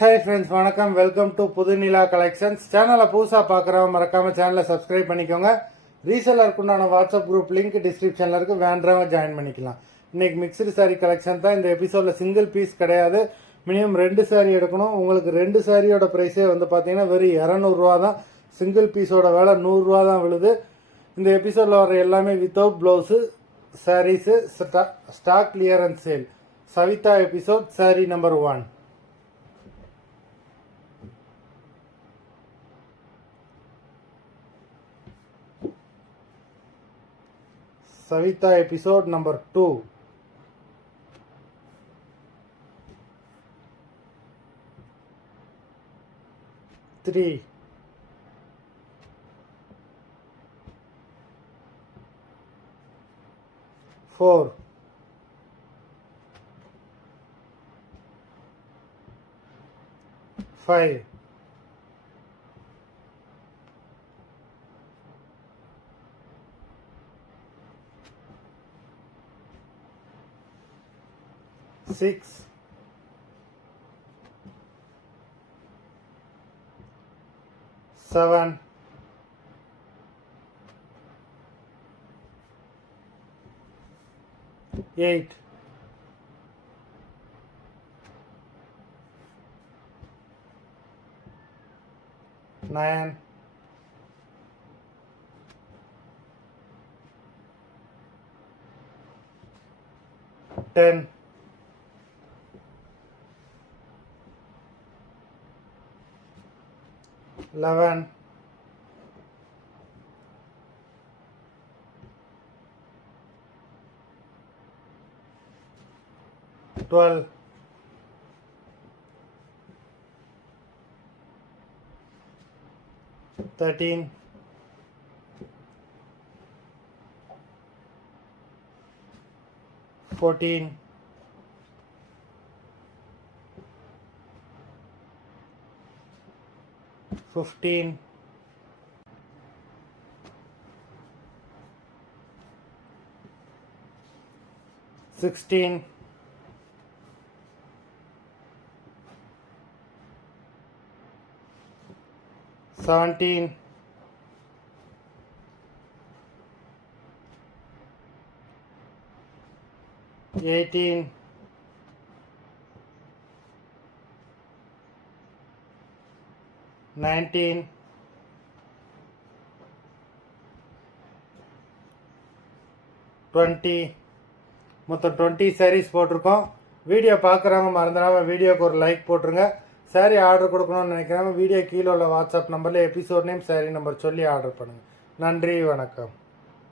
Hi friends, வணக்கம். Welcome to Pudhunila collections. சேனலை புதுசாக பார்க்குறவங்க மறக்காமல் சேனலை சப்ஸ்கிரைப் பண்ணிக்கோங்க. ரீசெல்லருக்கு உண்டான வாட்ஸ்அப் குரூப் லிங்க் டிஸ்கிரிப்ஷனில் இருக்குது, வேண்டவங்க ஜாயின் பண்ணிக்கலாம். இன்றைக்கி மிக்சடு சாரீ கலெக்ஷன் தான். இந்த எபிசோடில் சிங்கிள் பீஸ் கிடையாது, மினிமம் 2 சாரீ எடுக்கணும். உங்களுக்கு 2 சாரியோட ப்ரைஸே வந்து பார்த்தீங்கன்னா வெறும் 200 தான். சிங்கிள் பீஸோட விலை 100 தான் விழுது. இந்த எபிசோடில் வர எல்லாமே without blouse saris, stock clearance sale. Savita episode sari number 1. Savita episode number 2. 3. 4. 5. 6. 7. 8. 9. 10. 11. 12. 13. 14. 15. 16. 17. 18. 19. 20. மொத்தம் 20 சாரீஸ் போட்டிருக்கோம். வீடியோ பார்க்குறவங்க மறந்துடாமல் வீடியோக்கு ஒரு லைக் போட்டுருங்க. சாரீ ஆர்டர் கொடுக்கணும்னு நினைக்கிறவங்க வீடியோ கீழே உள்ள வாட்ஸ்அப் நம்பரில் எபிசோட் நேம், சாரீ நம்பர் சொல்லி ஆர்டர் பண்ணுங்கள். நன்றி, வணக்கம்.